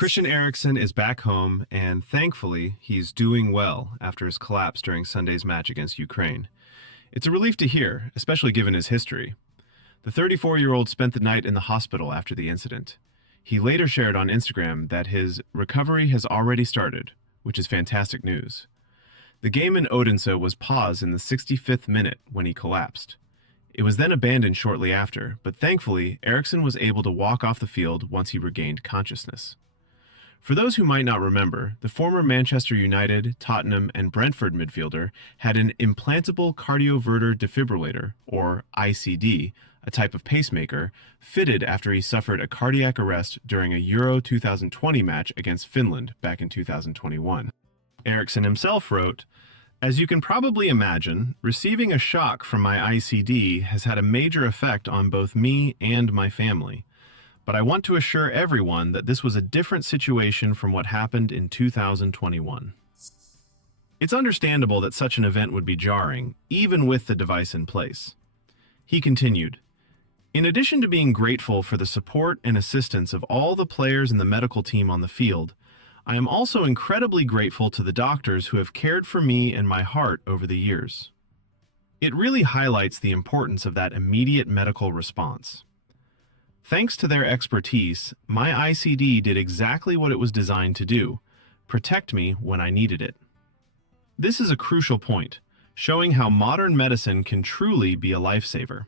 Christian Eriksen is back home, and thankfully, he's doing well after his collapse during Sunday's match against Ukraine. It's a relief to hear, especially given his history. The 34-year-old spent the night in the hospital after the incident. He later shared on Instagram that his recovery has already started, which is fantastic news. The game in Odense was paused in the 65th minute when he collapsed. It was then abandoned shortly after, but thankfully, Eriksen was able to walk off the field once he regained consciousness. For those who might not remember, the former Manchester United, Tottenham, and Brentford midfielder had an implantable cardioverter defibrillator, or ICD, a type of pacemaker, fitted after he suffered a cardiac arrest during a Euro 2020 match against Finland back in 2021. Eriksen himself wrote, "As you can probably imagine, receiving a shock from my ICD has had a major effect on both me and my family. But I want to assure everyone that this was a different situation from what happened in 2021. It's understandable that such an event would be jarring, even with the device in place." He continued, "In addition to being grateful for the support and assistance of all the players and the medical team on the field, I am also incredibly grateful to the doctors who have cared for me and my heart over the years. It really highlights the importance of that immediate medical response. Thanks to their expertise, my ICD did exactly what it was designed to do: protect me when I needed it." This is a crucial point, showing how modern medicine can truly be a lifesaver.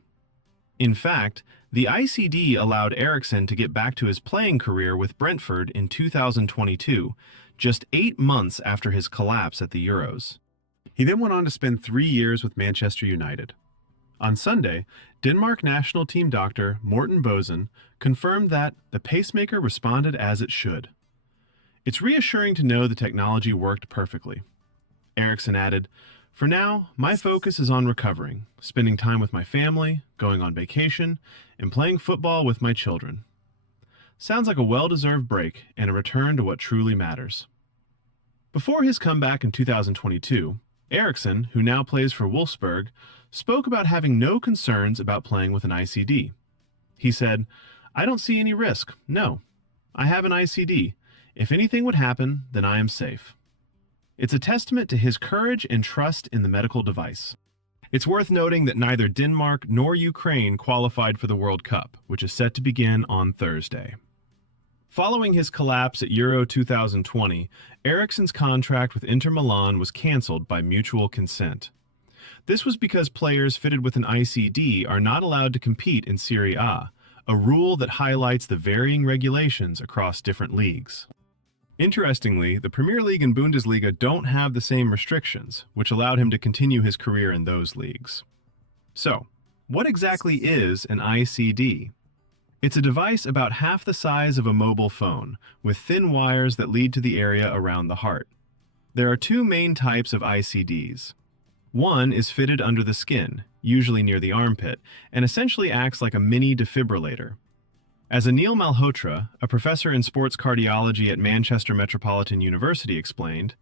In fact, the ICD allowed Eriksen to get back to his playing career with Brentford in 2022, just 8 months after his collapse at the Euros. He then went on to spend 3 years with Manchester United. On Sunday, Denmark national team doctor Morten Boesen confirmed that the pacemaker responded as it should. "It's reassuring to know the technology worked perfectly." Eriksen added, "For now, my focus is on recovering, spending time with my family, going on vacation, and playing football with my children." Sounds like a well-deserved break and a return to what truly matters. Before his comeback in 2022, Eriksen, who now plays for Wolfsburg, spoke about having no concerns about playing with an ICD. He said, "I don't see any risk, no. I have an ICD. If anything would happen, then I am safe." It's a testament to his courage and trust in the medical device. It's worth noting that neither Denmark nor Ukraine qualified for the World Cup, which is set to begin on Thursday. Following his collapse at Euro 2020, Eriksen's contract with Inter Milan was cancelled by mutual consent. This was because players fitted with an ICD are not allowed to compete in Serie A, a rule that highlights the varying regulations across different leagues. Interestingly, the Premier League and Bundesliga don't have the same restrictions, which allowed him to continue his career in those leagues. So, what exactly is an ICD? It's a device about half the size of a mobile phone, with thin wires that lead to the area around the heart. There are two main types of ICDs. One is fitted under the skin, usually near the armpit, and essentially acts like a mini defibrillator. As Anil Malhotra, a professor in sports cardiology at Manchester Metropolitan University, explained,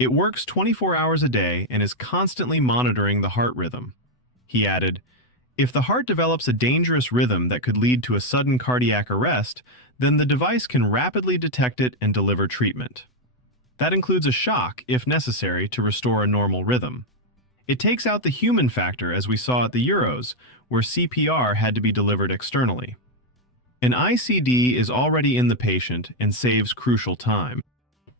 "It works 24 hours a day and is constantly monitoring the heart rhythm." He added, "If the heart develops a dangerous rhythm that could lead to a sudden cardiac arrest, then the device can rapidly detect it and deliver treatment. That includes a shock, if necessary, to restore a normal rhythm. It takes out the human factor, as we saw at the Euros, where CPR had to be delivered externally. An ICD is already in the patient and saves crucial time.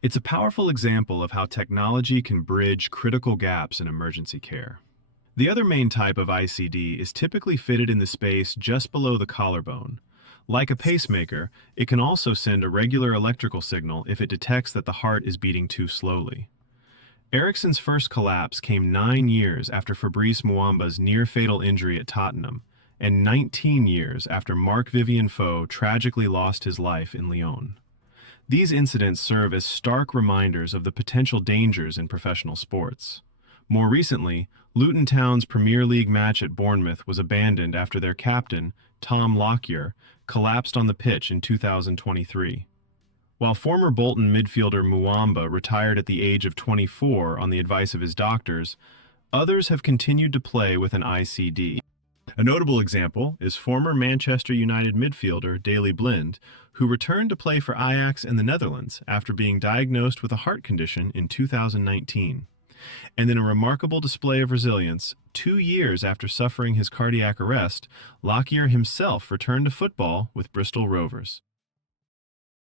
It's a powerful example of how technology can bridge critical gaps in emergency care." The other main type of ICD is typically fitted in the space just below the collarbone. Like a pacemaker, it can also send a regular electrical signal if it detects that the heart is beating too slowly. Eriksen's first collapse came 9 years after Fabrice Muamba's near-fatal injury at Tottenham, and 19 years after Marc-Vivien Foe tragically lost his life in Lyon. These incidents serve as stark reminders of the potential dangers in professional sports. More recently, Luton Town's Premier League match at Bournemouth was abandoned after their captain, Tom Lockyer, collapsed on the pitch in 2023. While former Bolton midfielder Muamba retired at the age of 24 on the advice of his doctors, others have continued to play with an ICD. A notable example is former Manchester United midfielder Daley Blind, who returned to play for Ajax in the Netherlands after being diagnosed with a heart condition in 2019. And in a remarkable display of resilience, 2 years after suffering his cardiac arrest, Lockyer himself returned to football with Bristol Rovers.